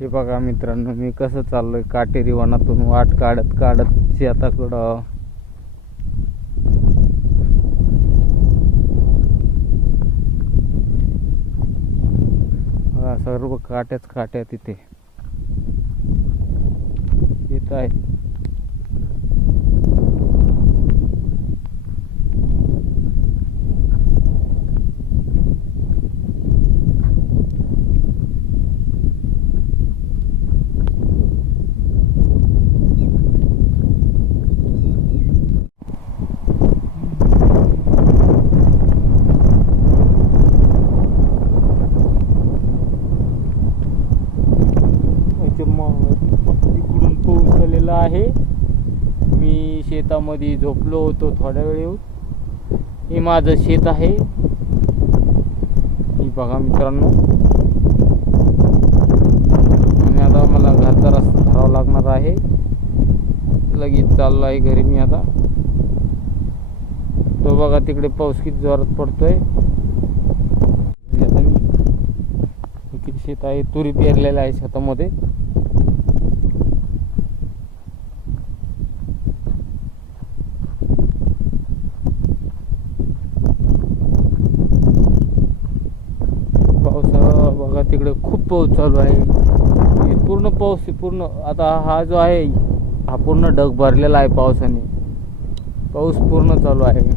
हे बघा मित्रांनो मी कसं चाललोय काटेरी वनातून वाट काढत काढत शेताकडं. सर्व काट्याच काट्या तिथे. येत आहे. इकडून पाऊस आलेला आहे. मी शेतामध्ये झोपलो होतो थोड्या वेळ हे माझं शेत आहे. ही बघा मित्रांनो. आणि आता मला घरचा रस्ता धरावा लागणार आहे. लगेच चाललो आहे घरी मी आता. तो बघा तिकडे पाऊस किती जोरात पडतोय. आता मी किती शेत आहे? तुरी पेरलेलं आहे शेतामध्ये पाऊस अं, बघा तिकडे खूप पाऊस चालू आहे. पूर्ण पाऊस पूर्ण. आता हा जो आहे हा पूर्ण ढग भरलेला आहे पावसाने. पाऊस पूर्ण चालू आहे.